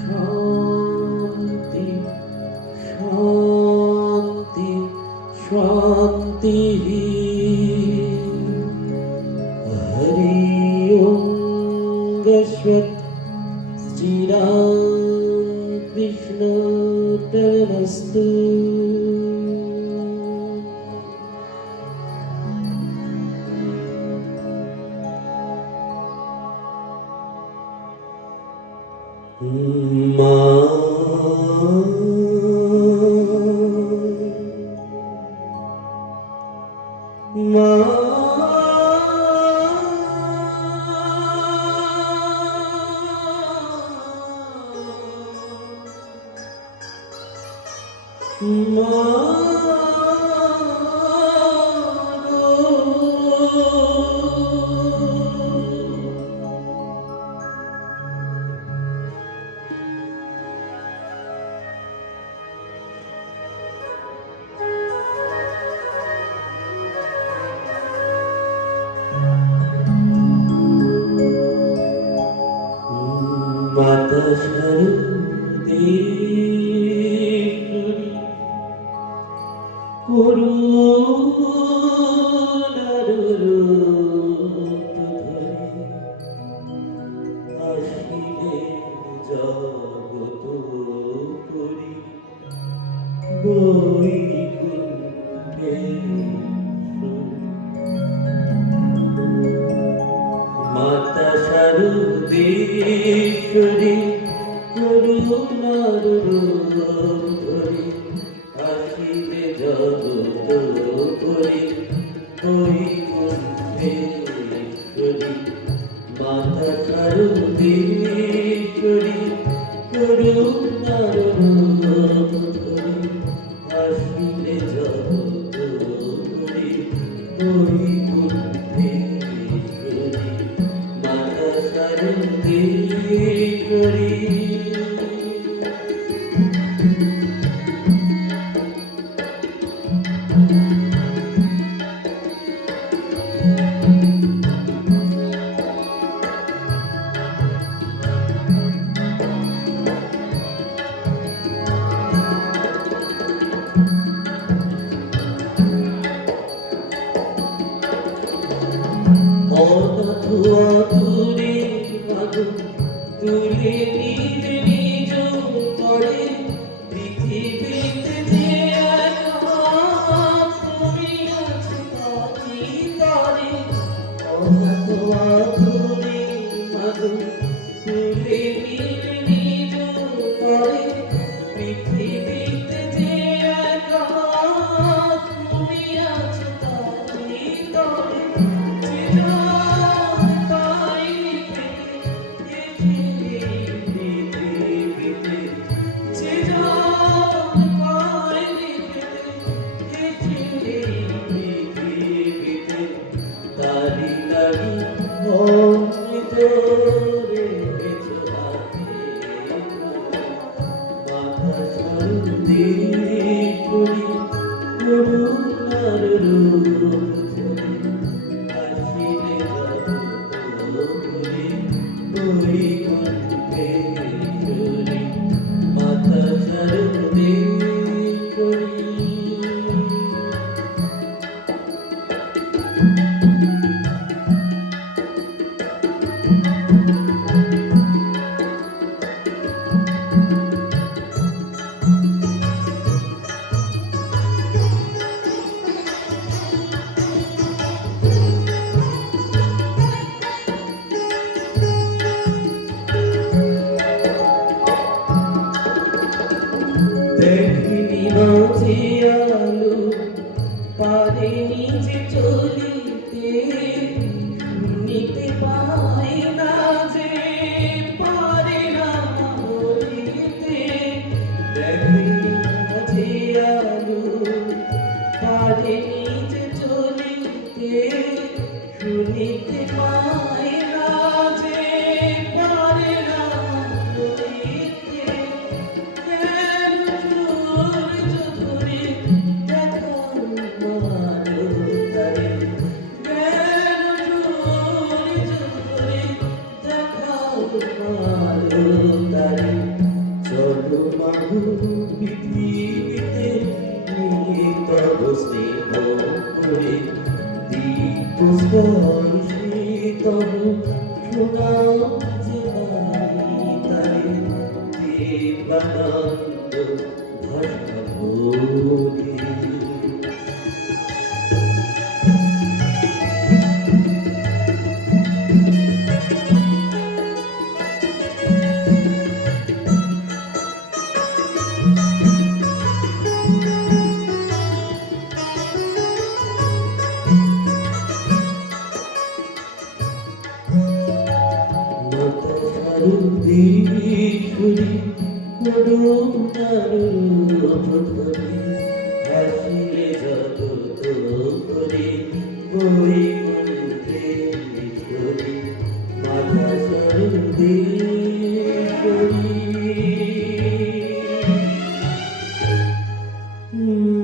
शान्ति शान्ति शान्तिः हरि ओं गश्वत् श्रीरामकृष्णार्पणमस्तु। माता शारदेश्वरी করুণার রূপ ধরে আসিলে জগৎপুরী বৈকুণ্ঠে। মাতা শারদেশ্বরী করুণার রূপ ধরে আসিলে জগৎপুরী বৈকুণ্ঠেশ্বরী। মাতা শারদেশ্বরী করুণার রূপ ধরে আসিলে জগৎপুরী বৈকুণ্ঠেশ্বরী। মাতা শারদেশ্বরী। অনাথ আতুরে মাগো তুলে নিলে নিজ করে পৃথিবীতে যে একা তুমি আছো তারি তারে। অনাথ আতুরে মাগো তুলে নিলে নিজ করে পৃথিবীতে যে একা তুমি আছো তারি তারে। করুণার রূপ ধরে আসিলে জগৎপুরী বৈকুণ্ঠেশ্বরী। মাতা শারদেশ্বরী। আলো তারে চলো মাগো পৃথিবীতে নিয়ে তব স্নেহ করে দীপ স্পর্শে তব শোনাও যে বাণী তারে দেবানন্দ ভাষা ভরে। শারদীশ্বরী করুণার প্রথমে হাসিলে জগৎ করে বৈকুণ্ঠেশ্বরী মাতা শারদীশ্বরী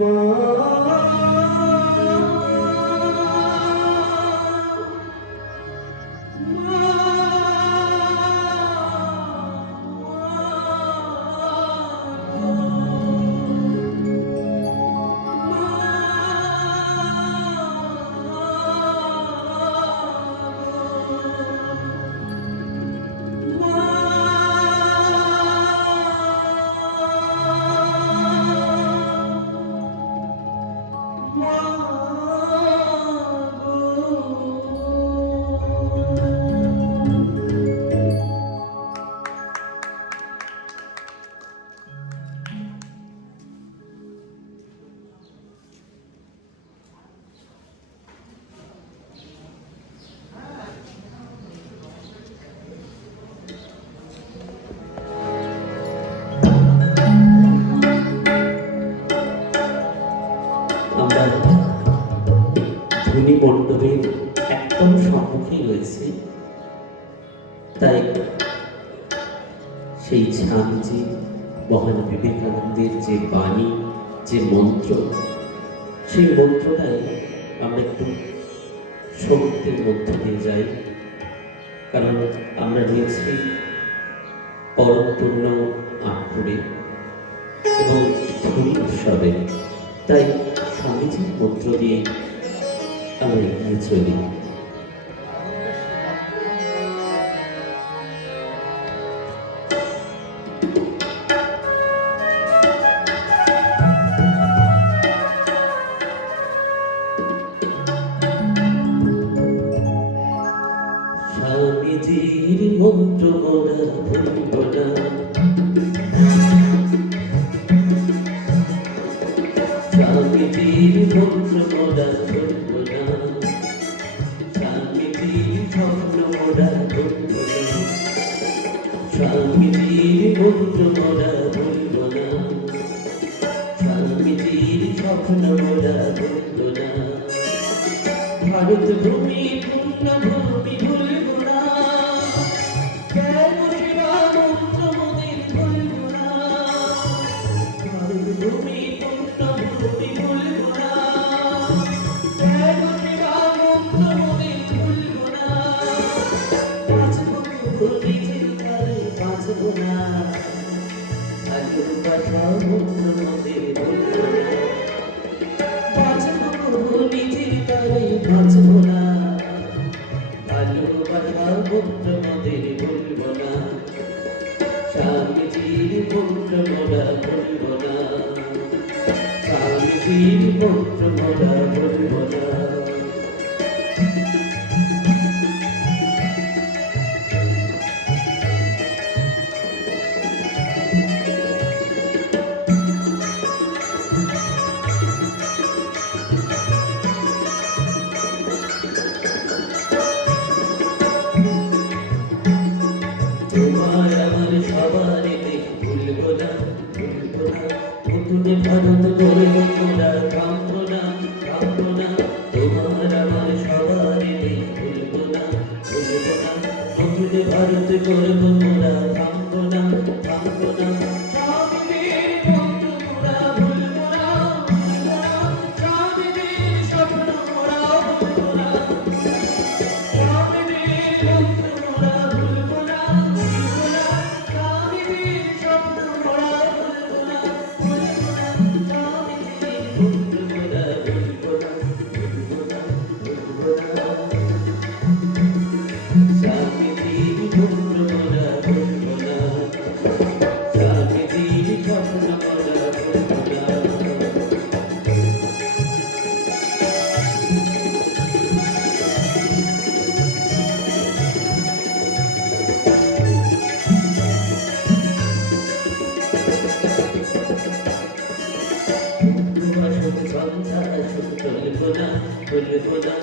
মা আমরা ধ্বনি মণ্ডপের একদম সম্মুখে রয়েছে, তাই সেই স্বামীজি মহান বিবেকানন্দের যে বাণী, যে মন্ত্র, সেই মন্ত্রটাই আমরা একটু শক্তির মধ্য দিয়ে যাই, কারণ আমরা রয়েছি পরম পূর্ণ আটপুরে এবং ধ্বনি উৎসবে, তাই স্বামীজির মন্ত্র দিয়ে আমরা এগিয়ে চলি। স্বামীজির মন্ত্র মোরা ভুলব না, স্বামীজির মন্ত্র মোরা ভুলব না, স্বামীজির স্বপ্ন মোরা ভুলব না, স্বামীজির মন্ত্র মোরা ভুলব না, স্বামীজির স্বপ্ন মোরা ভুলব না। ভারত ভূমি পূর্ণ ভূমি ভুলব না, কেন সেবা মন্ত্র মোদের ভুলব না। ভারত ভূমি পূর্ণ ভূমি ভুলব না, কেন সেবা মন্ত্র মোদের ভুলব না। বাঁচব নিজের কালে বাঁচব না, ভালোবাসা মন্ত্র মোদের ভুলব না। বাঁচব নিজের কালে বাঁচব না, ভালোবাসা মন্ত্র মোদের ভুলব না। স্বামীজির মন্ত্র মোরা ভুলব না, স্বামীজির মন্ত্র মোরা ভুলব না। তোমার আমার সবার দেশ ভুলব না, ভুলব না। নতুন ভারত গড়ব মোরা, থামব না, থামব না। তোমার আমার সবার দেশ ভুলব না, ভুলব না। নতুন ভারত গড়ব মোরা, থামব না, থামব না। স্বামীজির মন্ত্র মোরা ভুলব না, ভুলব না। স্বামীজির স্বপ্ন মোরা ভুলব না, স্বামীজির মন্ত্র মোরা ভুলব না। ভুলবো না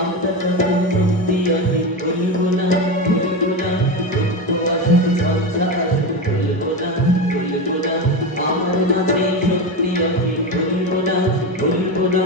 আমরা যখন সত্যি আমি ভুলবো না ভুলবো না দুঃখ আসুক ঝঞ্ঝা আসুক ভুলবো না ভুলবো না আমার মাঝে সত্যি আমি ভুলবো না ভুলবো না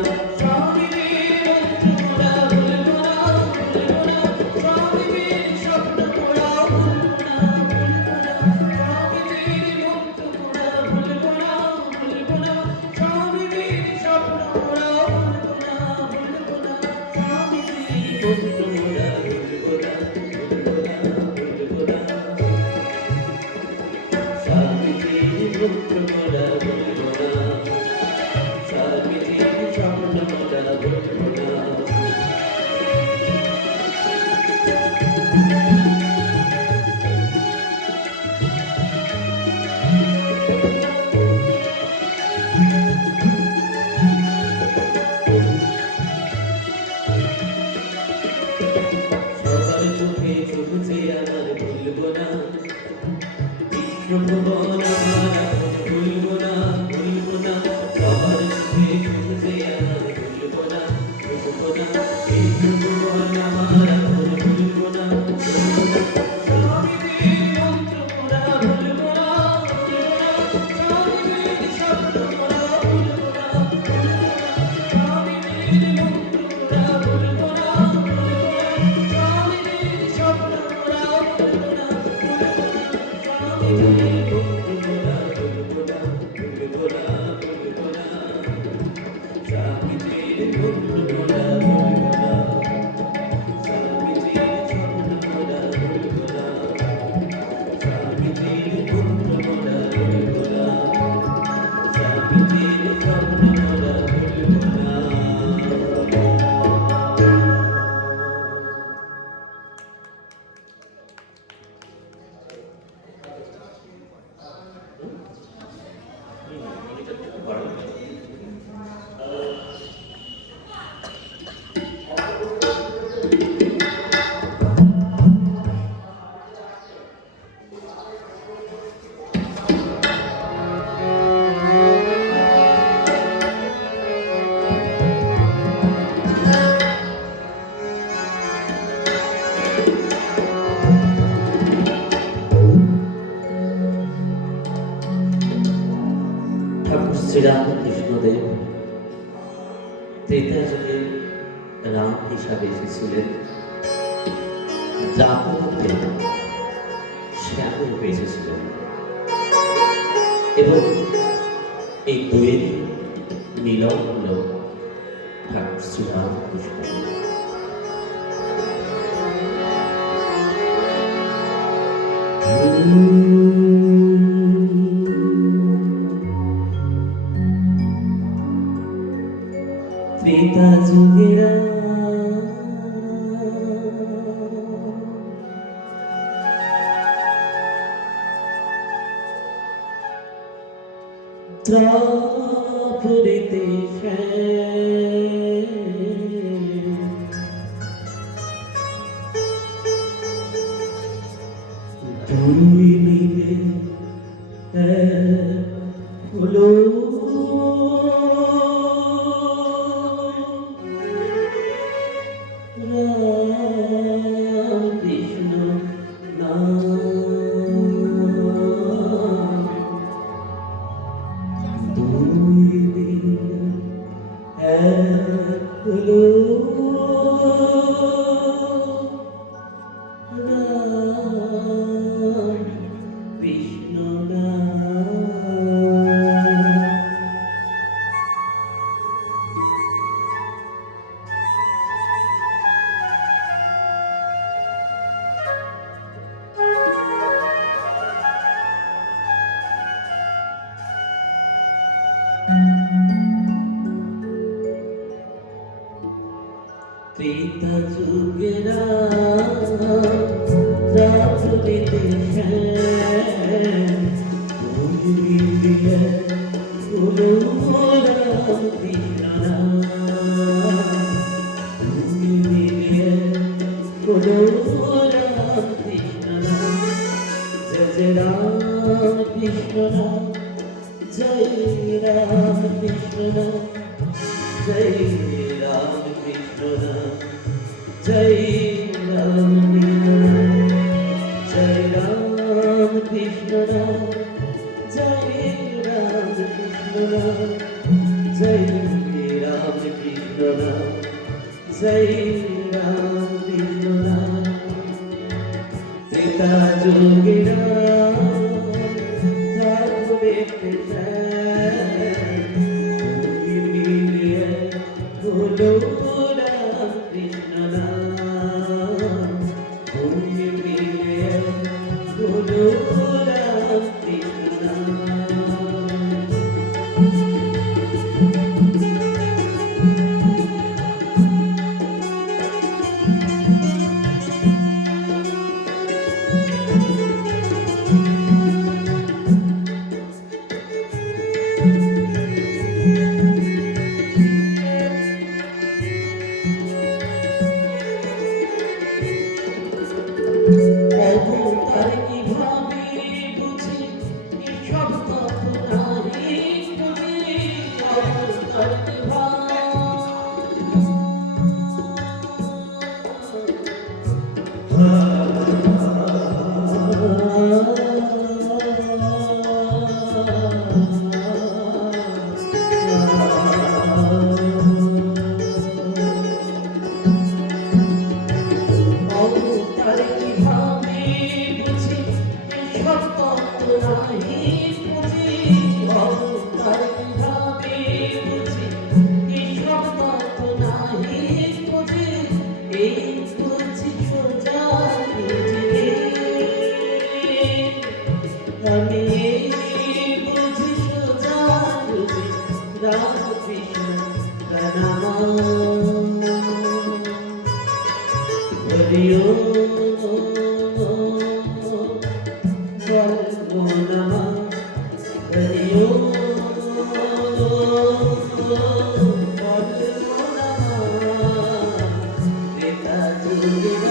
শ্রীরামকৃষ্ণদেব ত্রেতা যুগে রাম হিসাবে এসেছিলেন, দ্বাপরে শ্যামরূপে এসেছিলেন এবং এই দুয়েরই মিলন হল ঠাকুর শ্রীরামকৃষ্ণ। ত্রেতা যুগেরা দ্বাপরেতে দুই মিলে হলো ত্রেতা যুগেরা দ্বাপরেতে जय राम कृष्ण जय राम कृष्ण जय राम कृष्ण নাম জয় রাম জয় রাম কৃষ্ণ নাম জয় রাম কৃষ্ণ নাম জয় রাম কৃষ্ণ নাম জয় রাম কৃষ্ণ নাম ত্রেতা যুগে রাম তারপরে হলো রাম কৃষ্ণ নাম ভূমি মিলে হলো রাম কৃষ্ণ নাম অবতার কিভাবে বুঝি এসব তত্ত্ব নাহি বুঝি অবতার আমি বুঝি সোজা বুঝি রাম কৃষ্ণ নাম হরি ওম নমঃ হরি ওম ত্রেতা যুগে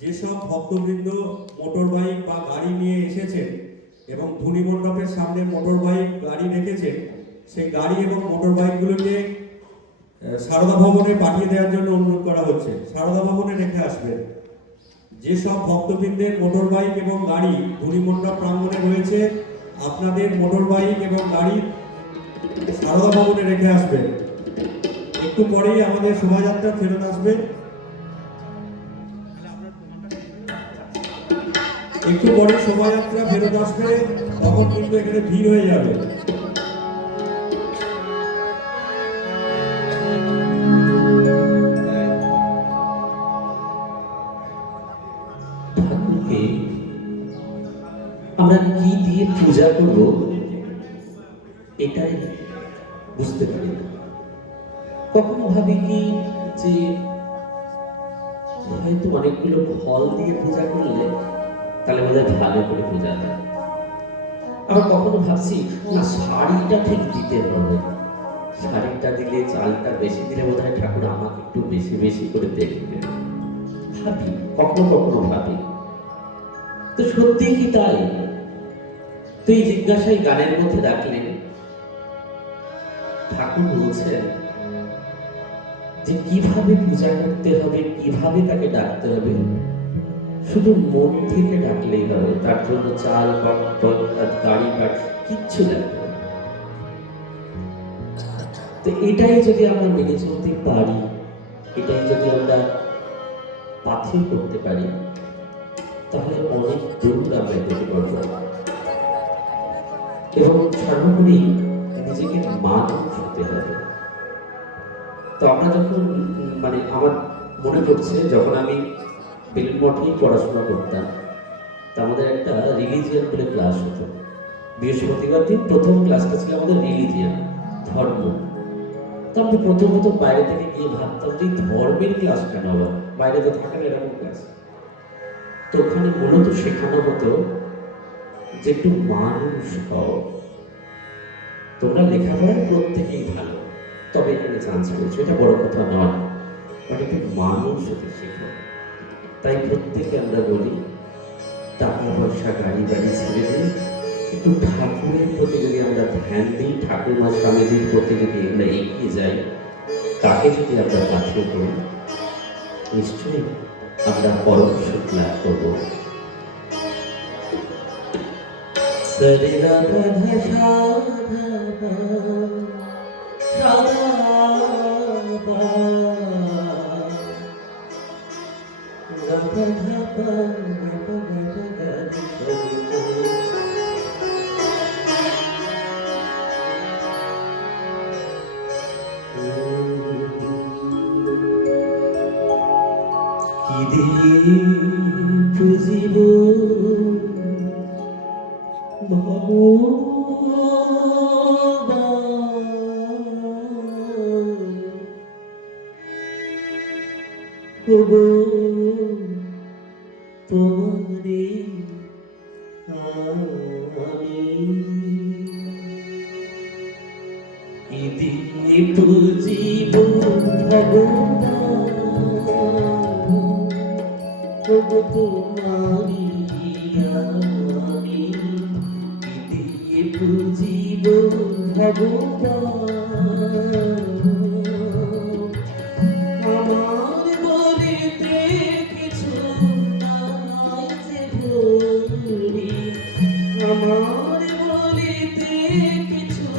যেসব ভক্তবৃন্দ মোটর বাইক বা গাড়ি নিয়ে এসেছেন এবং ধুনি মণ্ডপের সামনে মোটর বাইক গাড়ি রেখেছেন, সেই গাড়ি এবং মোটর বাইকগুলোকে সারদা ভবনে পাঠিয়ে দেওয়ার জন্য অনুরোধ করা হচ্ছে। সারদা ভবনে রেখে আসবেন। যেসব ভক্তবৃন্দের মোটর বাইক এবং গাড়ি ধূলিমণ্ডপ প্রাঙ্গণে রয়েছে, আপনাদের মোটর বাইক এবং গাড়ি সারদা ভবনে রেখে আসবেন। একটু পরেই আমাদের শোভাযাত্রা ফেরত আসবে। একটু পরে শোভাযাত্রা ফেরত আসবে, তখন কিন্তু এখানে ভিড় হয়ে যাবে। ঠাকুরকে আমরা কি দিয়ে পূজা করব এটাই বুঝতে পারি না। কখনো ভাবি কি যে হয়তো অনেকগুলো ফল দিয়ে পূজা করলে তাহলে বোধ হয় ভালো করে পূজা হয়। আবার কখনো ভাবছি না, শাড়িটা ঠিক দিতে হবে, শাড়িটা দিলে চালটা বেশি দিলে বোধ হয় ঠাকুর আমাকে একটু বেশি বেশি করে দেখবে। ভাবি, কখনো কখনো ভাবি, তো সত্যি কি তাই? তো এই জিজ্ঞাসাই গানের মধ্যে রাখলেন। ঠাকুর বলছেন যে কিভাবে পূজা করতে হবে, কিভাবে তাকে ডাকতে হবে, শুধু মন থেকে ডাকলেই হবে। তার জন্য চাল গাড়ি কাঠ কিচ্ছু লাগবে না। তো এটাই যদি আমরা মেনে চলতে পারি, এটাই যদি আমরা পাথেয় করতে পারি, তাহলে অনেক দূর আমরা যেতে পারবো। এবং সর্বোপরি নিজেকে মানুষ হতে হবে। তো আমরা যখন আমার মনে পড়ছে, যখন আমি বেলুন মঠেই পড়াশোনা করতাম, তা আমাদের একটা রিলিজিয়ান বলে ক্লাস হতো। বৃহস্পতিবার দিন প্রথম ক্লাসটা ছিল আমাদের রিলিজিয়ান, ধর্ম। তো আমি প্রথমত বাইরে থেকে গিয়ে ভাবতাম যে ধর্মের ক্লাস কেন আবার, বাইরে তো থাকেন এরকম ক্লাস। তো ওখানে মূলত শেখানো হতো যে একটু মানুষ হও, তোমরা লেখাপড়ায় প্রত্যেকেই ভালো, তবে এখানে চান্স পেয়েছো, এটা বড় কথা নয়, মানে একটু মানুষ হতে শেখো। তাই প্রত্যেকে আমরা বলি টাকা পয়সা গাড়ি বাড়ি ছেড়ে দিই, একটু ঠাকুরের প্রতি যদি আমরা ধ্যান দিই, ঠাকুরমা স্বামীজির প্রতি যদি আমরা এগিয়ে যাই, তাকে যদি আমরা পাথেয় করি, নিশ্চয়ই আমরা পরম সুখ লাভ করবো। সরে রাধা সাধা কি দিয়ে পুজিব তোমারে আমি কি দিয়ে পুজিব তোমারি আমি কি দিয়ে পুজিব আমার বলিতে কিছু নাই যে ভরি, আমার বলিতে কিছু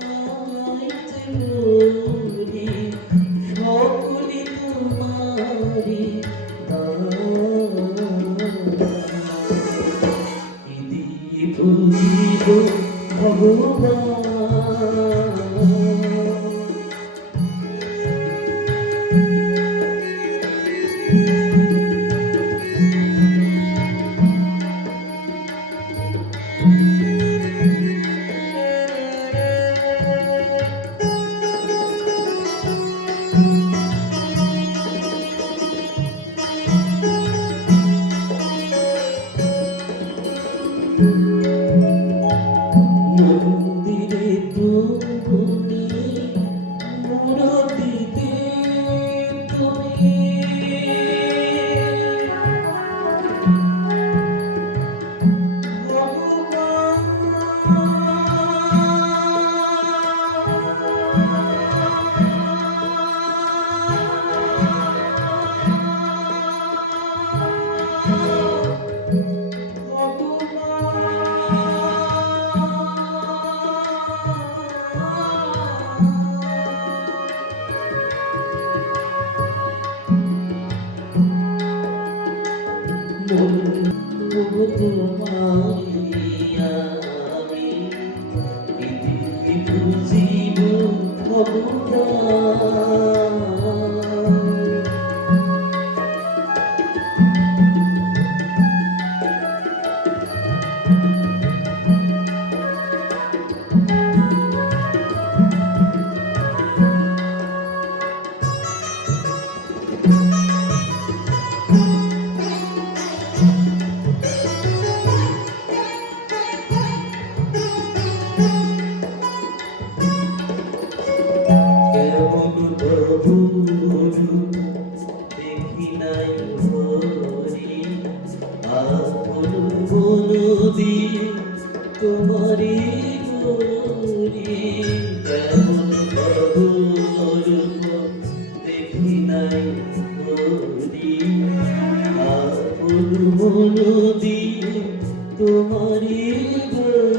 নাই যে ভরি, সকলি তোমারি কি দিয়ে পুজিব ভগবান। মন্দির তোমারি আমি ইতি বুঝিব খবর কেমন প্রভু দেখি নাই হরি আপন বনু দিয়ে তোমারি গরি কেমন প্রভু দেখি নাই হরি আপন বনু দিয়ে তোমারি গরি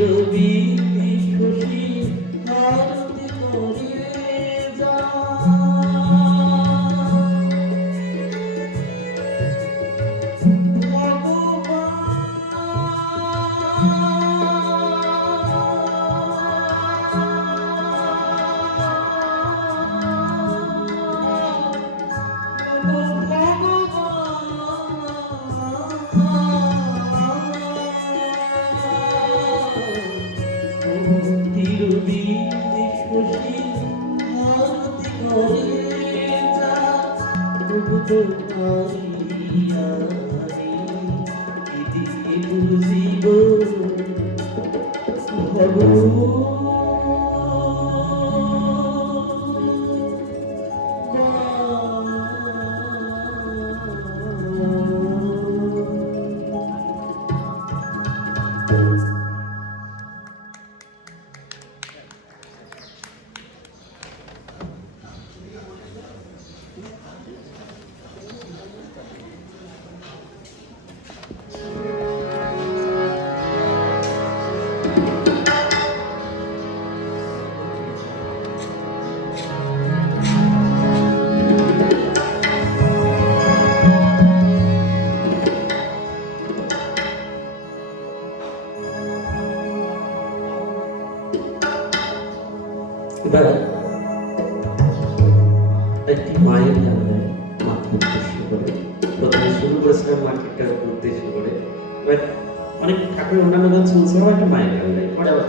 রবি শশী আরতি করে যা এবার একটি মায়ের গানে মাকে উদ্দেশ্য করে প্রথমে শুরু করেছিলাম মাকে উদ্দেশ্য করে এবার অনেক ঠাকুরের অন্যান্য গান শুনছিলাম একটা মায়ের গান গাই পরে আবার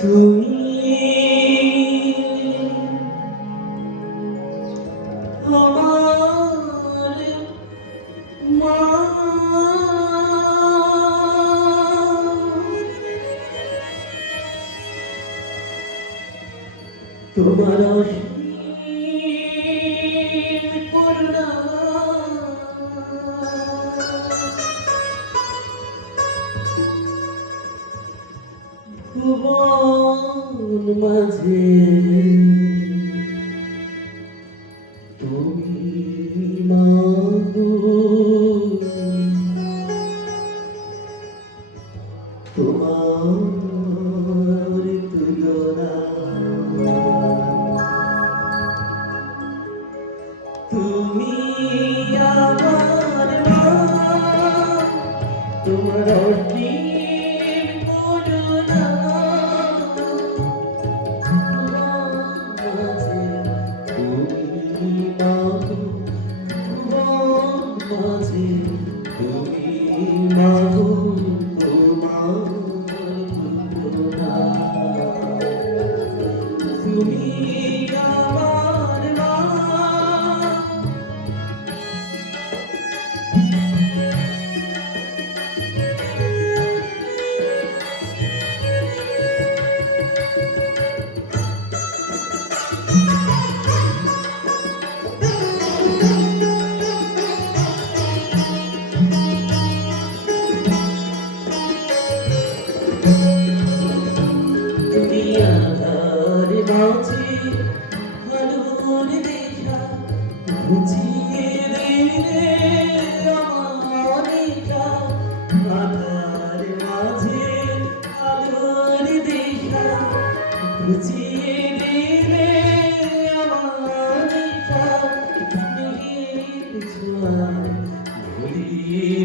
তুমি আমার মা তোমার অসীম করুণা ভুবন মাঝে তুমি মাগো তোমার তুলনা তুমি আমার মা তোমার অসীম করুণা মাঝে তুমি মাগো মাঝে তুমি মাগো তোমার তুলনা তুমি আমার মা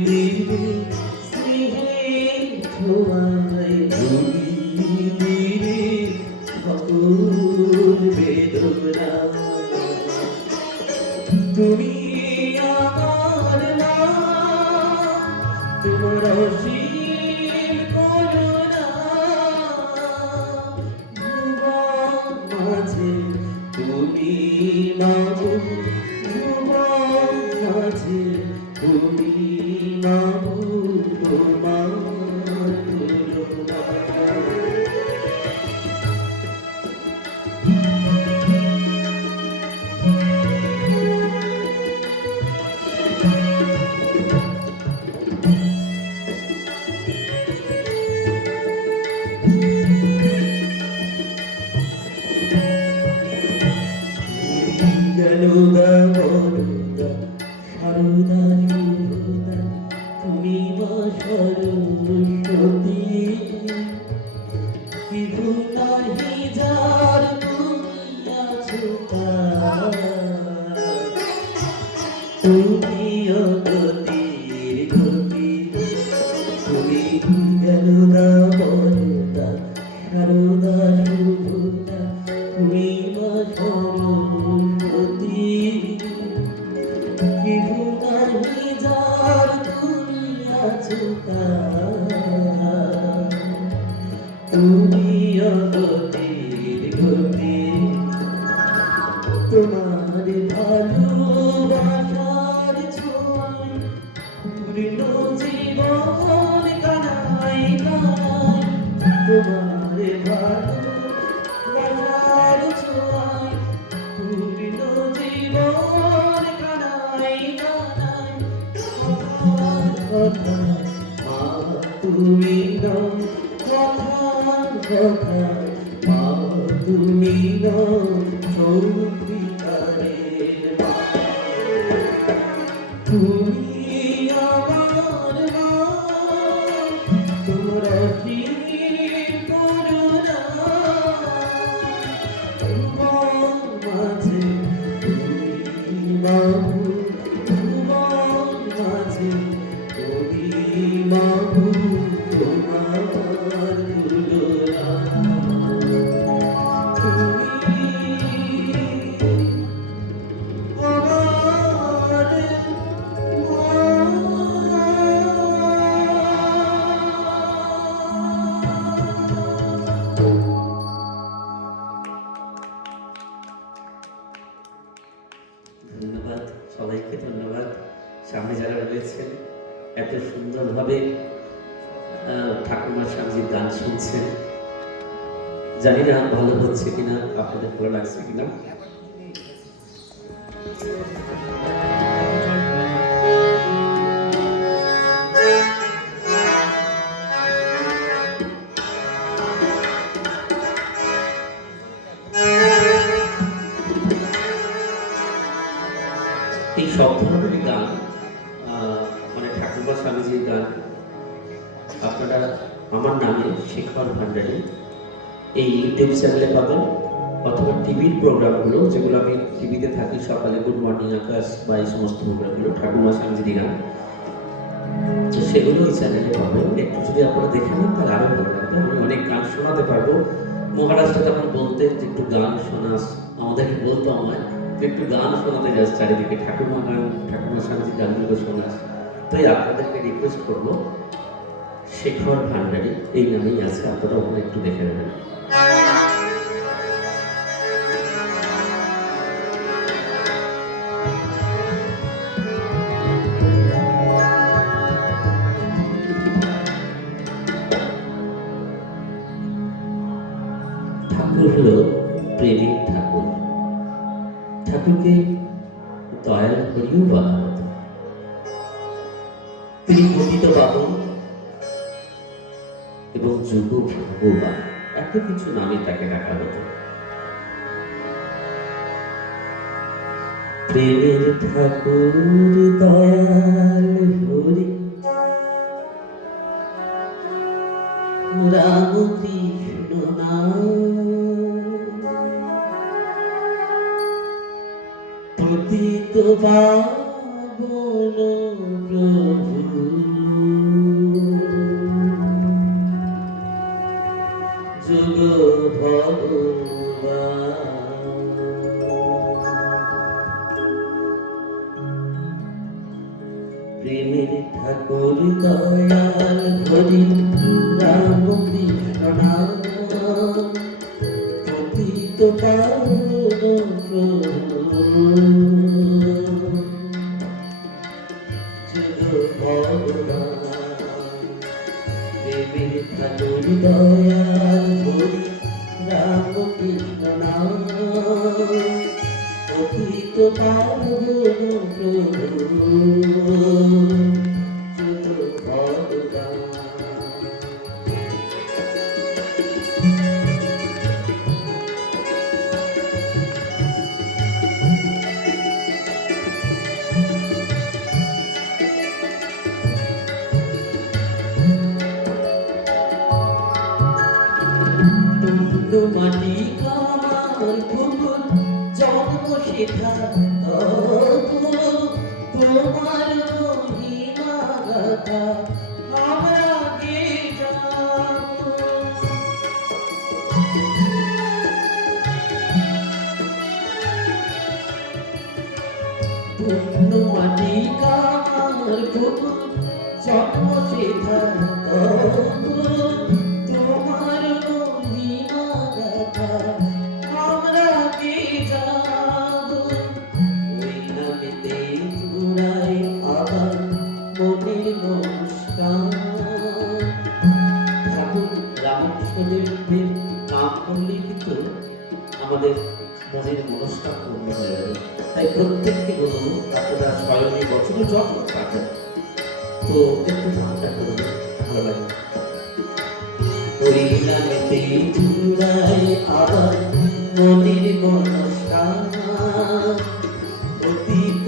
দিবে স্নেহের ছোঁয়ায় ভুলিয়ে দিবে সকল বেদনা। তুমি আমার মা, তোমার অসীম করুণা, ভুবন মাঝে তুমি মাবুদ, ভুবন মাঝে তুমি মাবুদ, তোমার করুণা। গেলুদা বরুদা সারদা সুরদা, তুমি মা সরস্বতী, বিধু নাহি যার তুমি আছো তার। তুমি অগতির গতি, তুমি গেলুদা বরুদা সারদা সুরদা, তুমি মা সরস্বতী, বিধু নাহি যার তুমি আছো তার। তুমি অগতির গতি, তোমার ভালোবাসার ছোঁয়ায় পূর্ণ জীবন কানাই কানাই। তোমার ভালোবাসার ছোঁয়ায় পূর্ণ জীবন কানাই কানাই। কথার কথা মা তুমি নও, কথার কথা মা তুমি নও, সত্যিকারের মা। তুমি আমার মা, তোমার অসীম করুণা, ভুবন মাঝে তুমি মাবুদ, ভুবন মাঝে তুমি মাবুদ, তোমার করুণা। ধন্যবাদ সবাইকে, ধন্যবাদ সামনে যারা রয়েছেন এত সুন্দরভাবে ঠাকুমা স্বামীজির গান শুনছেন। জানি না ভালো হচ্ছে কিনা, আপনাদের ভালো লাগছে কিনা। এই সব ধরনের গান মানে ঠাকুমা স্বামীজির গান আপনারা আমার নামে শেখর ভান্ডারী এই ইউটিউব চ্যানেলে পাবেন, অথবা টিভির প্রোগ্রামগুলো যেগুলো আমি টিভিতে থাকি সকালে গুড মর্নিং আকাশ বা এই সমস্ত প্রোগ্রামগুলো ঠাকুমা স্বামীজির গান, তো সেগুলো এই চ্যানেলে পাবেন। একটু যদি আপনারা দেখে নেন তাহলে আরও ভালো লাগবে। আমি অনেক গান শোনাতে পারবো। মহারাষ্ট্রে তখন বলতেন যে একটু গান শোনাস, আমাদেরকে বলতো আমায় একটু গান শোনাতে যাস চারিদিকে, ঠাকুমা গান, ঠাকুমা স্বামীজির গানগুলো শোনাস। তাই আপনাদেরকে রিকোয়েস্ট করবো, শেখর ভান্ডারী এই নামেই আছে, আপনারা ওখানে একটু দেখে নেবেন। ঠাকুর হলো প্রেমিক ঠাকুর। ঠাকুরকে দয়াল হরিও বলা হতো। তিনি পতিত পাবন এবং যুগ ভগবান, এত কিছু নামে তাকে ডাকা হতো। প্রেমের ঠাকুর দয়াল হরি, রাম কৃষ্ণ নাম, পতিত পাবন প্রভু প্রেমের ঠাকুর দয়াল হরি রাম কৃষ্ণ নাম পতিত পাবন ভগবান প্রেমের ঠাকুর দয়াল হরি রাম কৃষ্ণ নাম পতিত পাবন ভগবান। মাটি কামার পুকুর জন্ম শেখা তোমার মহিমা গাথা আমরা কে জানবো। পূর্ণ মাটি কামার পুকুর জন্ম শেখা তোমার মহিমা গাথা আমরা কে জানবো। ওই নামেতে ঘুরায় আবার মনের মুস্কান। ঠাকুর রামকৃষ্ণদেবের নাম করলেই কিন্তু আমাদের মনের মনস্কাম পূর্ণ হয়ে যাবে। তাই প্রত্যেককে বলবো আপনারা স্বয়ং এই বছর যত্ন পাবেন তো একটু নামটা করবেন, ভালো লাগে। ওই নামেতে ঘুরায় আবার মনের মনস্কান অতীত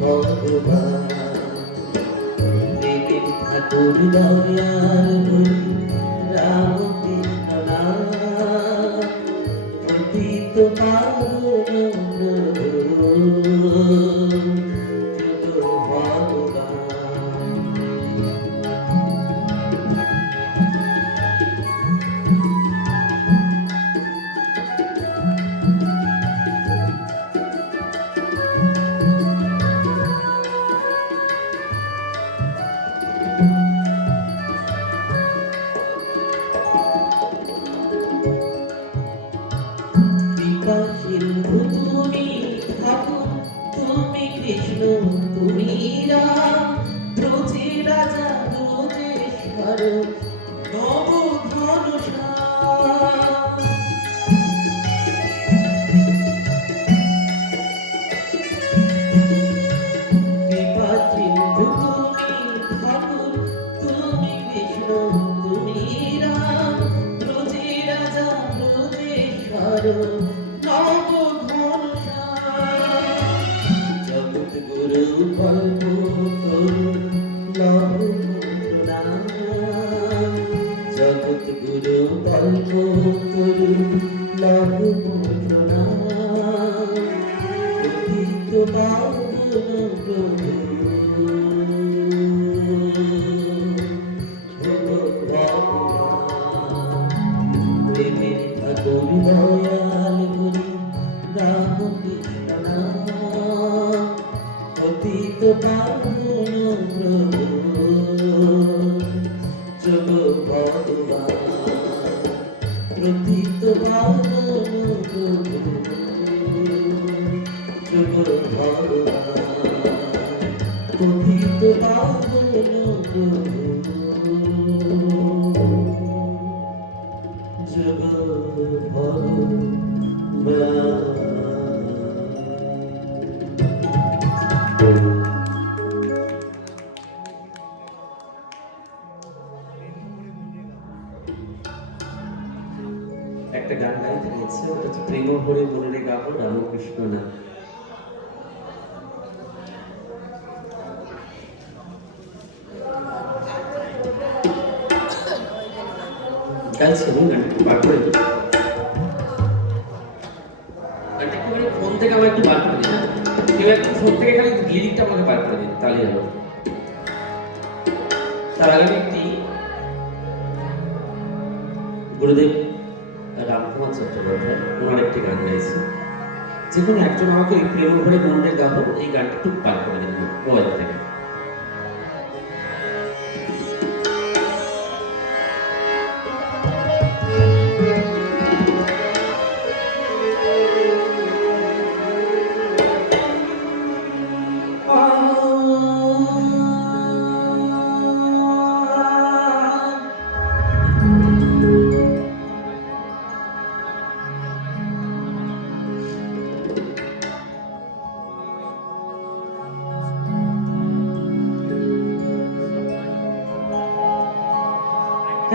ভগবান প্রেমের ঠাকুর দয়াল হরি রাম কৃষ্ণ নাম পতিত পাবন ভগবান। সিন্ধু তুমি ঠাকুর তুমি কৃষ্ণ তুমি রাম ব্রজে রাজা ব্রজেশ্বর নব ধনুষাম। কৃপা সিন্ধু তুমি ঠাকুর তুমি কৃষ্ণ তুমি রাম ব্রজে রাজা ব্রজেশ্বর নব ধনুষাম। জগৎ গুরু কল্প তরু লব নাম জগৎ গুরু কল্প তরু লব নাম পতিত পাবন প্রভু প্রেমের ঠাকুর দয়াল হরি রাম কৃষ্ণ নাম পতিত পাবন প্রভু যোগ ভগবান পতিত পাবন প্রভু যোগ ভগবান পতিত পাবন প্রভু যোগ ভগবান। একটা গান গাইতে গেছে, ওটা হচ্ছে প্রেম ভরে মনে গাবো রামকৃষ্ণ নাম। গান শুনুন, গানটা বার করে দিন, গানটা একটু ফোন থেকে আমার একটু বার করে দিন, কেউ একটু ফোন থেকে খালি লিরিকটা আমাকে বার করে দিন, তাহলে যাবো। তার আগে একটি গুরুদেব রামকুমার চট্টোপাধ্যায় আমার একটি গান গাইছি, যে কোনো একজন আমাকে এই প্রেম ভরে মনে গাবো, এই গানটা একটু পার করে দেবো মোবাইল থেকে।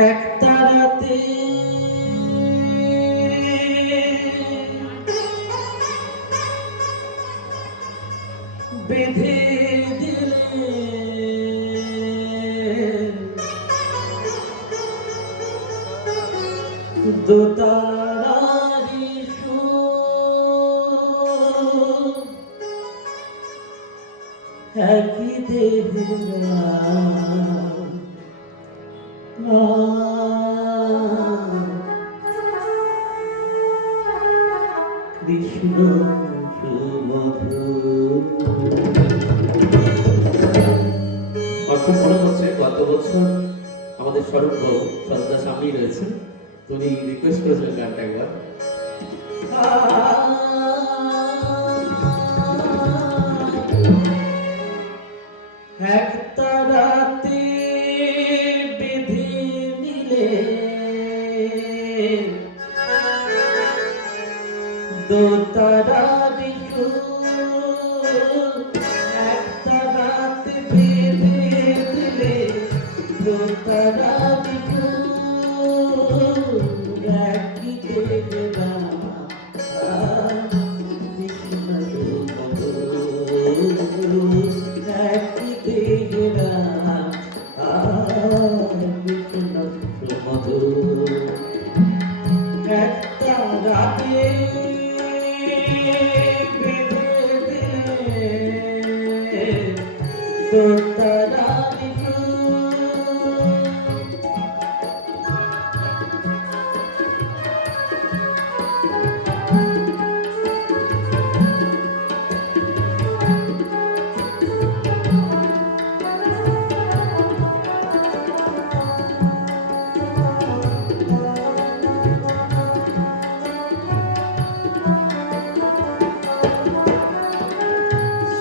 এক তারাতে বেঁধে দিলে দোতারারি সুর, একই দেহরা কৃষ্ণ সুমধুর। অর্থাৎ মনে হচ্ছে গত বছর আমাদের স্বরূপ সরদার সামনেই রয়েছে, উনি রিকোয়েস্ট করেছিলেন গানটা একবার। এক তারাতে বেঁধে নিলে দোতারারি সুর, এক তারাতে বেঁধে দিলে দোতারারি সুর, একই দেহরা কৃষ্ণ সুমধুর, একই দেহরা কৃষ্ণ সুমধুর। এক তারাতে বেঁধে দিলে দোতারারি সুর,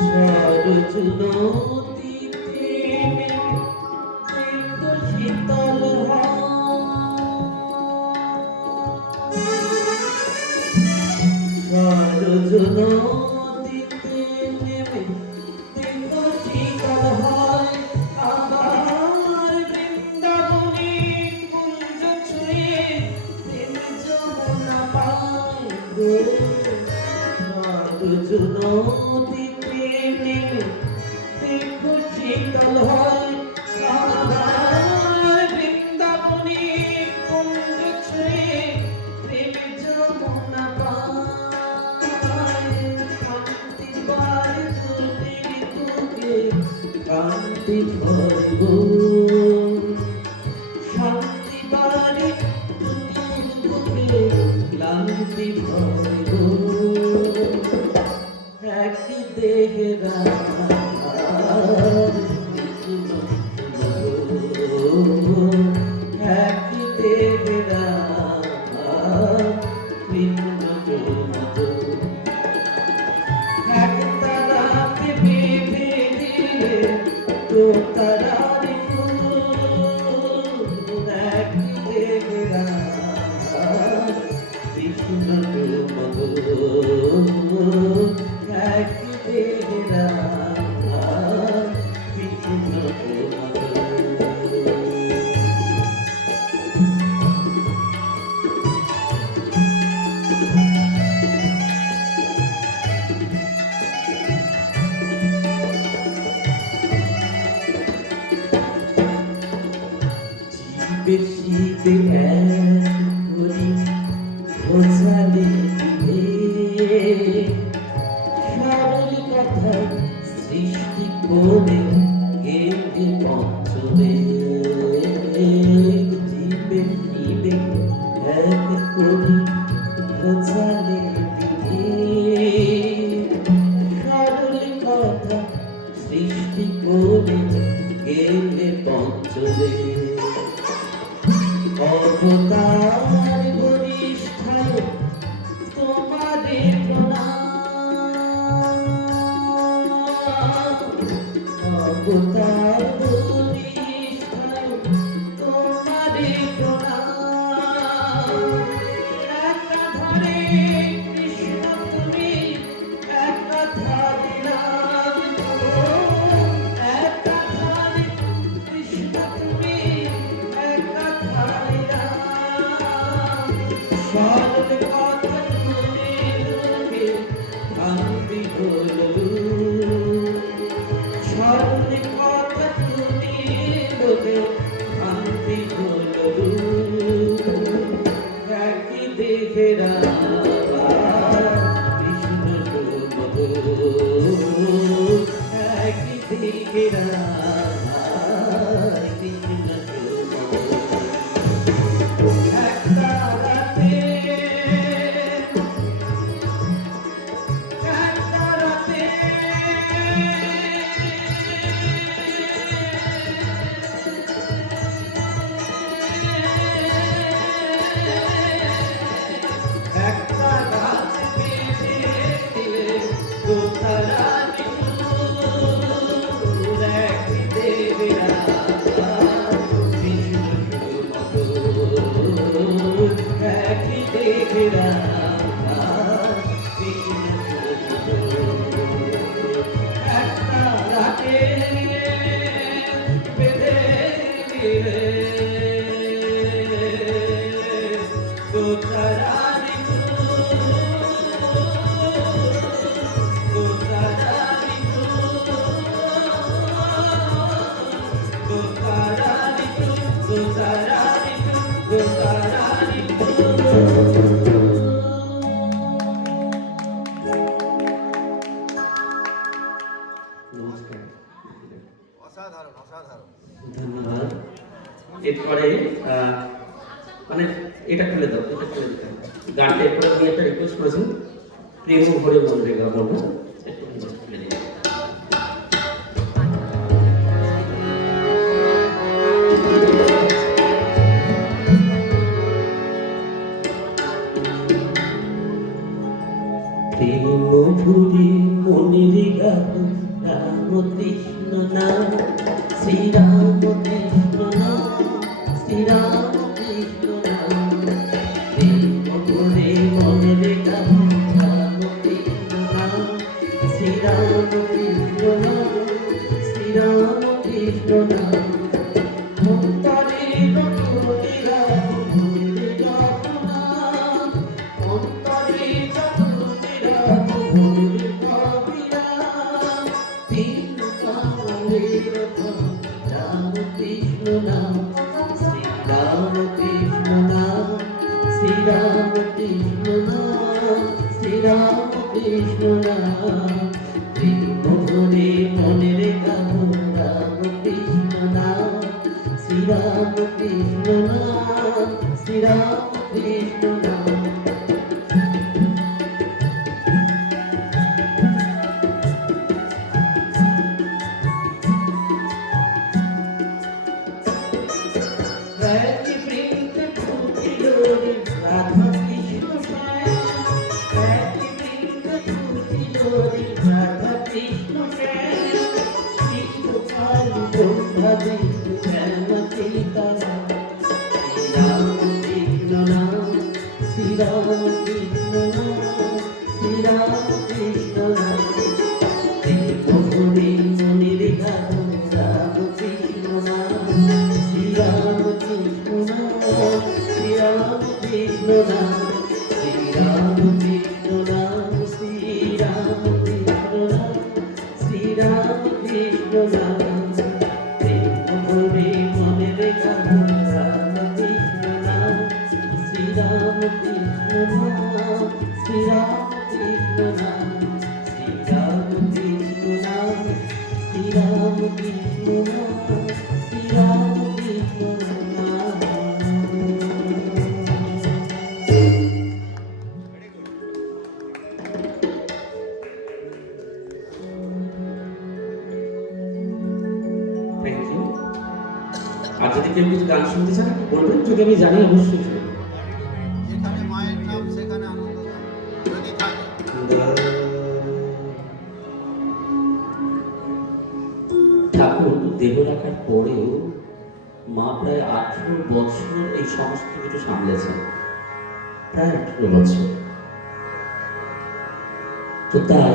সরোজ নদীতে দেখো শীতল সরোজ নদীতে নেমে দেখো শীতল হয়, আমার বৃন্দাবনে কুঞ্জ ছুঁয়ে প্রেম যমুনা পায় গো। সরোজ নদীতে নেমে দেখো শীতল হয়, আমার বৃন্দাবনে কুঞ্জ ছুঁয়ে প্রেম যমুনা পায়। শান্তি পায় দুর্নির বুকে কান্তি ভরব, শান্তি পায় দুর্নির বুকে ক্লান্তি ভরব, একই দেহরা কৃষ্ণ সুমধুর, একই দেহরা কৃষ্ণ সুমধুর। এক তারাতে বেঁধে দিলে দোতারারি সুর, একই দেহরা কৃষ্ণ সুমধুর, একই দেহরা কৃষ্ণ সুমধুর। শিবে এক করি ঘোষালে সরল কথায় সৃষ্টি করে কেটে পঞ্চমে জীবে শিবে এক করি ঘোষালে এরপরে মানে এটা খুলে দাও, এটা খুলে দিতে হবে। গানটা এরপরে আমি একটা রিকোয়েস্ট করেছি, প্রেম ভরে মন রে গাবো না, একটু খুলে দিই। প্রেম ভরে মনের গাবো রাম কৃষ্ণ নাম, শ্রীরাম কৃষ্ণ নাম, শ্রীরাম কৃষ্ণ নাম। প্রেম ভরে মনের গাবো রাম কৃষ্ণ নাম, শ্রীরাম কৃষ্ণ নাম, শ্রীরাম কৃষ্ণ নাম। অন্তরে যতনে রাখো ভুলে যাবো না, অন্তরে যতনে রাখো ভুলে যাবো না। তিন কালের ধন রাম কৃষ্ণ নাম, শ্রীরাম কৃষ্ণ নাম, শ্রীরাম কৃষ্ণ নাম, শ্রীরাম কৃষ্ণ নাম। প্রেম ভরে মনের গাবো রাম কৃষ্ণ নাম, শ্রীরাম কৃষ্ণ নাম, শ্রীরাম কৃষ্ণ নাম। রাধে বৃন্দ ঢুকিল রে রাধা কৃষ্ণ শ্যাম, রাধে বৃন্দ ঢুকিল রে রাধা কৃষ্ণ শ্যাম। শিশুকাল ব্রহ্মা বিষ্ণু শ্যাম সীতারাম, শ্রীরাম কৃষ্ণ নাম, শ্রীরাম কৃষ্ণ নাম, শ্রীরাম কৃষ্ণ নাম। প্রেম ভরে মনের গাবো রাম কৃষ্ণ নাম, শ্রীরাম কৃষ্ণ নাম, শ্রীরাম কৃষ্ণ নাম, শ্রীরাম কৃষ্ণ নাম, শ্রীরাম কৃষ্ণ নাম, শ্রীরাম কৃষ্ণ নাম। প্রেম ভরে মনের গাবো রাম কৃষ্ণ নাম, শ্রীরাম কৃষ্ণ নাম, শ্রীরাম কৃষ্ণ নাম, শ্রীরাম কৃষ্ণ নাম, শ্রীরাম কৃষ্ণ নাম, শ্রীরাম কৃষ্ণ নাম। Thank you. আর যদি কেউ কিছু গান শুনতে চান বলবেন, যদি আমি জানি অবশ্যই শুনবো। যেখানে মায়ের নাম সেখানে আনন্দ দাও। যদি থাকে ঠাকুর দেহ রাখার পরেও মা প্রায় 18 বছর এই সমস্ত কিছু সামলেছেন, প্রায় 18 বছর। তো তাই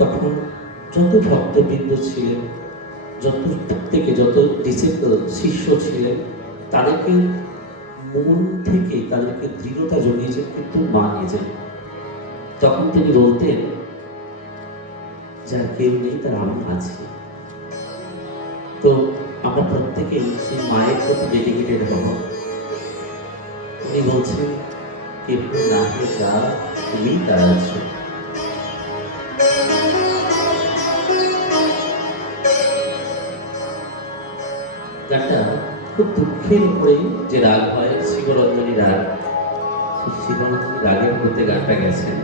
তখন যত ভক্তবৃন্দ ছিলেন, যত প্রত্যেকে যত ডিসিপল শিষ্য ছিলেন, তাদেরকে মন থেকে তাদেরকে দৃঢ়তা জমিয়েছেন, কিন্তু মা নিজে। তখন তিনি বলতেন, যার কেউ নেই তার আমি আছি। তো আমরা প্রত্যেকেই সেই মায়ের প্রতি ডেডিকেটেড হব। উনি বলছেন, কেউ না হে যা তুমি তার আছো। গানটা খুব দুঃখের উপরে যে রাগ হয়, শিবরঞ্জনী রাগ, সেই শিবরঞ্জনী রাগের মধ্যে গানটা গেছেন।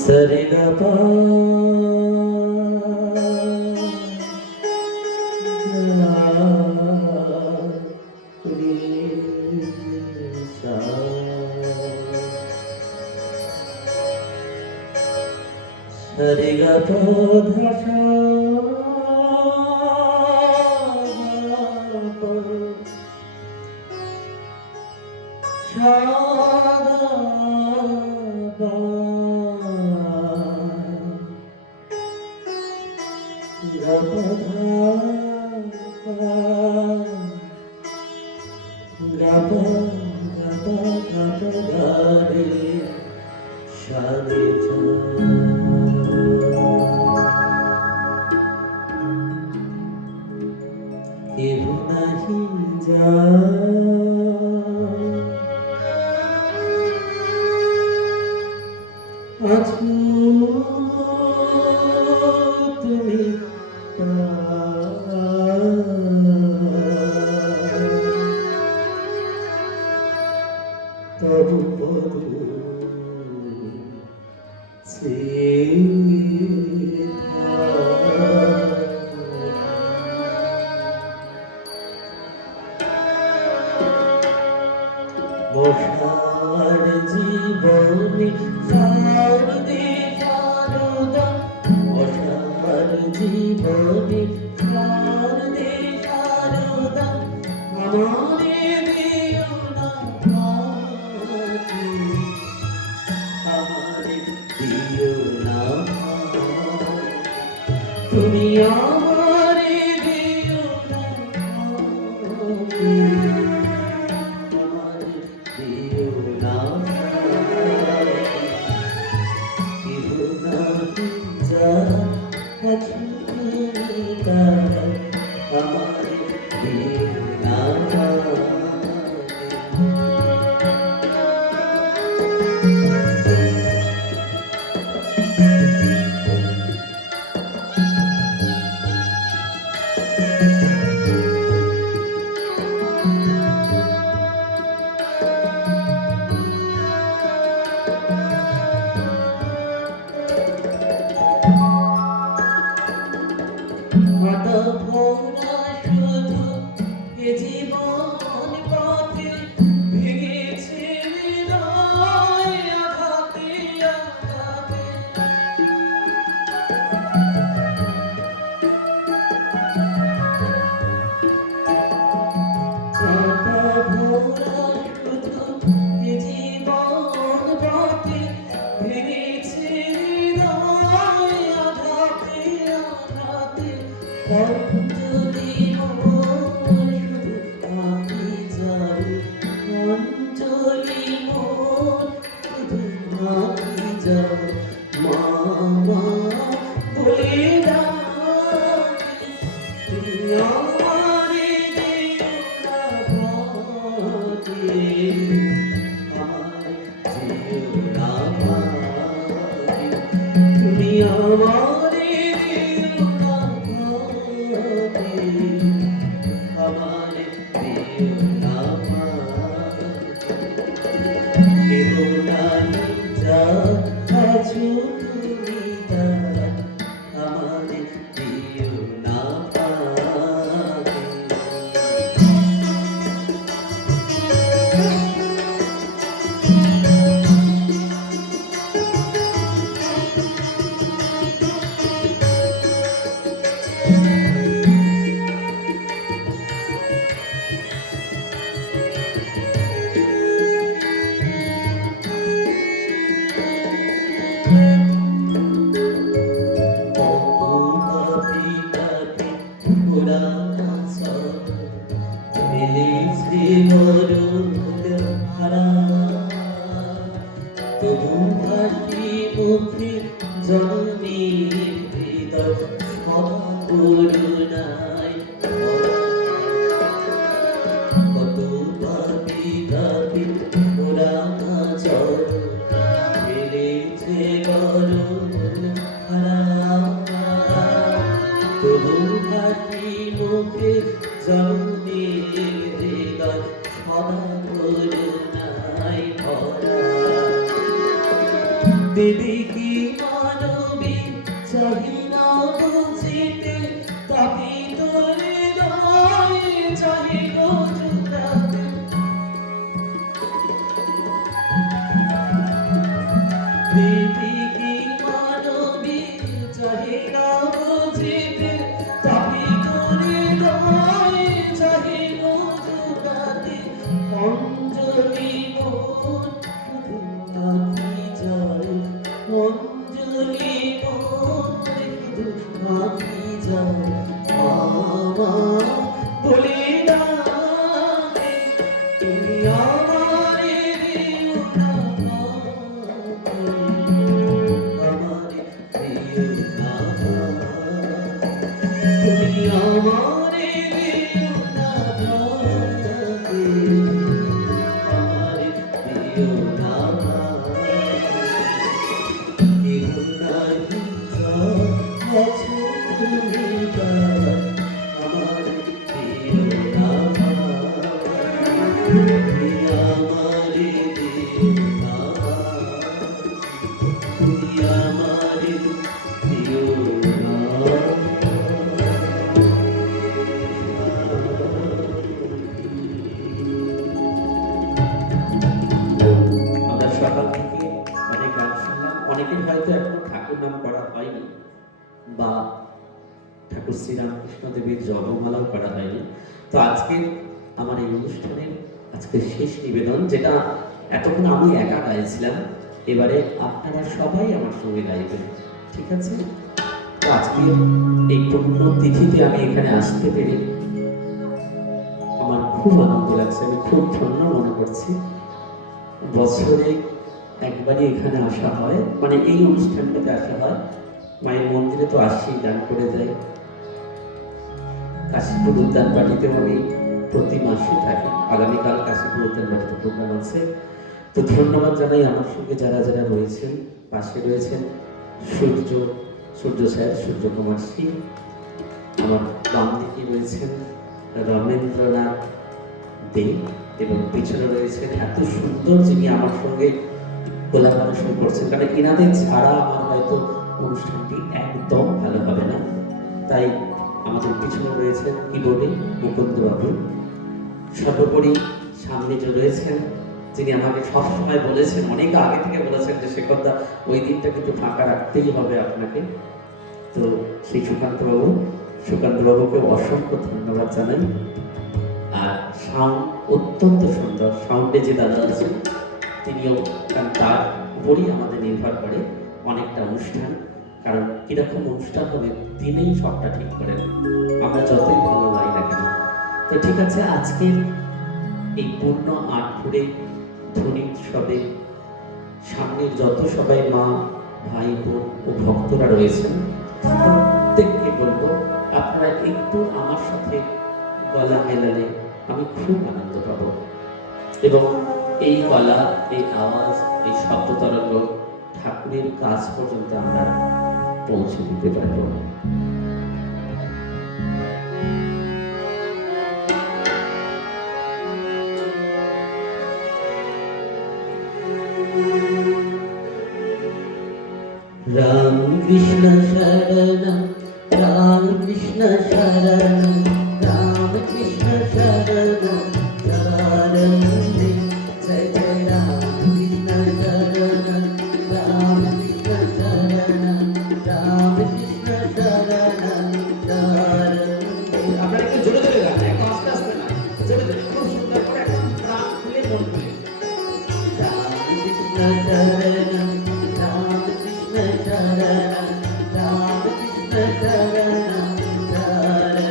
সরে গা পা সরে গা পা ধা সা কেউ নাহি যায় জীবনে শারদে শারদা আমারে দিও না ফাঁকি, আমারে দিও না ফাঁকি। তুমি আমারে দিও না ফাঁকি, আমারে দিও না ফাঁকি। কেহ নাহি যার কাছে তুমি তার, আমারে দিও না ফাঁকি। মাতা ভোলা শুধু এ জীবন পথে ভেঙেছে হৃদয় আঘাতে আঘাতে। মাতা ভোলা শুধু এ জীবন পথে ভেঙেছে হৃদয় আঘাতে আঘাতে। অঞ্জলি মোর শুধু আঁকি যাবে, অঞ্জলি মোর শুধু আঁকি যাবে। মা মা বলে ডাকে, তুমি আমারে দিও না ফাঁকি, আমারে দিও না ফাঁকি। তুমি আমারে দিও না ফাঁকি, আমারে দিও না ফাঁকি। কেহ নাহি যার কাছে তুমি তার, আমারে দিও না ফাঁকি। পাপি পাপি ওরা সব মিলেছে মরুল হারা, তবু হাসি মুখে জন্মের হৃদয় সব করুণায় ভরা। কত পাপি পাপি ওরা সব মিলেছে মরুল হারা, তবু হাসি মুখে জন্মের হৃদয় সদা করুণায় ভরা। দেবী কি মানবী চাহিনা বুঝিতে, তাপিত হৃদয় চাহিল জুড়াতে। দেবী কি মানবী চাহিনা বুঝিতে, তাপিত হৃদয় চাহিল জুড়াতে। অঞ্জলি মোর শুধু আঁকি যায়, অঞ্জলি মোর শুধু আঁকি যায়। মা বলে ডাকে, তুমি আমারে দিও না ফাঁকি, আমারে দিও না ফাঁকি। তুমি আমারে দিও না ফাঁকি, আমারে দিও না ফাঁকি। কেহ নাহি যার কাছে তুমি তার, আমারে দিও না ফাঁকি, তুমি আমারে দিও না ফাঁকি, তুমি আমারে দিও না আমরা সকাল থেকে অনেক গান শুনলাম। অনেকের হয়তো এখনো ঠাকুর নাম করা হয়নি বা ঠাকুর শ্রীরামকৃষ্ণ দেবের জপমালাও করা হয়নি। তো আজকে আমার এই অনুষ্ঠানের আজকে শেষ নিবেদন, যেটা এতক্ষণ আমি একা গাইছিলাম, এবারে আপনারা সবাই আমার সঙ্গে গাইবেন, ঠিক আছে? তো আজকে এই পূর্ণ তিথিতে আমি এখানে আসতে পেরে আমার খুব আনন্দ লাগছে, আমি খুব ধন্য মনে করছি। বছরে একবারই এখানে আসা হয়, মানে এই অনুষ্ঠানটাতে আসা হয়। মায়ের মন্দিরে তো আসি, গান করে যাই। কাশীপুর উদ্যান বাটিতেও আমি প্রতি মাসে থাকি। আগামীকাল কাশীপুর উদ্যান বাটিতে প্রোগ্রাম আছে। তো ধন্যবাদ জানাই আমার সঙ্গে যারা যারা রয়েছেন। পাশে রয়েছেন সূর্য স্যার, সূর্যকুমার সিং। আমার বাম দিকে রয়েছেন রমেন্দ্রনাথ দে, এবং পিছনে রয়েছেন এত সুন্দর যিনি আমার সঙ্গে কোলাবোরেশন করছেন, কারণ এনাদের ছাড়া আমার হয়তো অনুষ্ঠানটি একদম ভালো হবে না। তাই আমাদের পিছনে রয়েছেন কিবোর্ডে মুকুন্দ বাবু। সর্বোপরি সামনে যে রয়েছেন, যিনি আমাকে সবসময় বলেছেন, অনেক আগে থেকে বলেছেন যে শেখরদা ওই দিনটা কিন্তু ফাঁকা রাখতেই হবে আপনাকে। তো সেই সুকান্ত বাবুকে অসংখ্য ধন্যবাদ জানাই। আর সাউন্ড অত্যন্ত সুন্দর, সাউন্ডে যে দাদা আছেন তিনিও, কারণ তার উপরই আমাদের নির্ভর করে অনেকটা অনুষ্ঠান। কারণ কিরকম অনুষ্ঠান হবে তিনিই সবটা ঠিক করেন, আমরা যতই ভালো গাই না কেন। তো ঠিক আছে, আজকের এই পূর্ণ আটপুরে ধ্বনি উৎসবে সামনের যত সবাই মা, ভাই, বোন ও ভক্তরা রয়েছেন, প্রত্যেককে বলবো আপনারা একটু আমার সাথে গলা মেলালে আমি খুব আনন্দ পাব, এবং এই গলা, এই আওয়াজ, এই শব্দ তরঙ্গ ঠাকুরের কাজ পর্যন্ত আমরা পৌঁছে দিতে পারব। রাম কৃষ্ণ শরণম, রাম কৃষ্ণ শরণম, রাম কৃষ্ণ শরণম শরণম রে। জয় জয় রাম কৃষ্ণ শরণম, রাম কৃষ্ণ শরণম, রাম কৃষ্ণ শরণম শরণম রে। আপনারা একটু জোরে জোরে গান, একটু আস্তে আস্তে না, জোরে জোরে, খুব সুন্দর করে একদম প্রাণ খুলে মন খুলে। রাম কৃষ্ণ শরণম, রাম কৃষ্ণ শরণম, রাম কৃষ্ণ শরণম শরণম রে।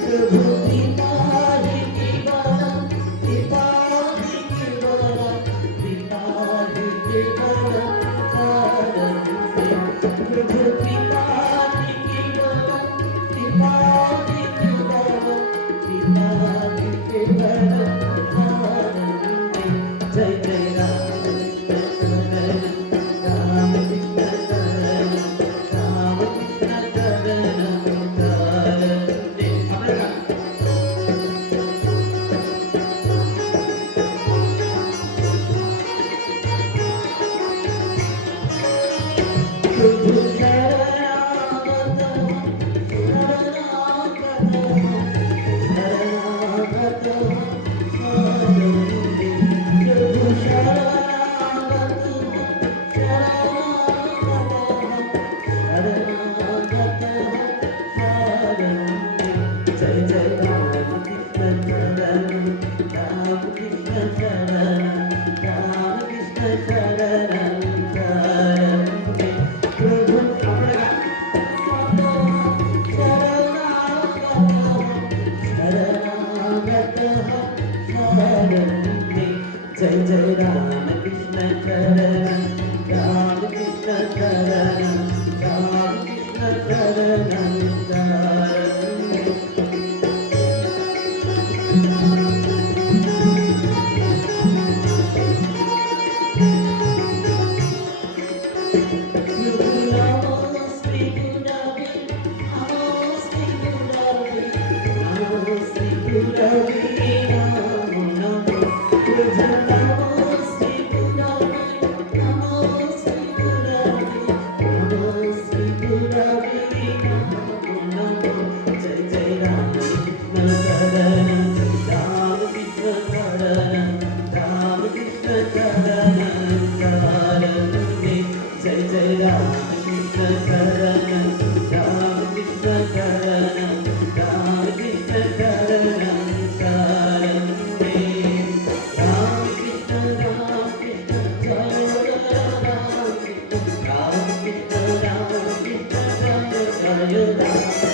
প্রভু দীপাহি কেবলম, দীপাহি কেবলম, দীপাহি কেবলম শরণম রে। প্রভু দীপাহি কেবলম, দীপাহি কেবলম, দীপাহি কেবলম শরণম রে। জয় জয় রাম কৃষ্ণ শরণম, রাম কৃষ্ণ শরণম, রাম কৃষ্ণ শরণম রাম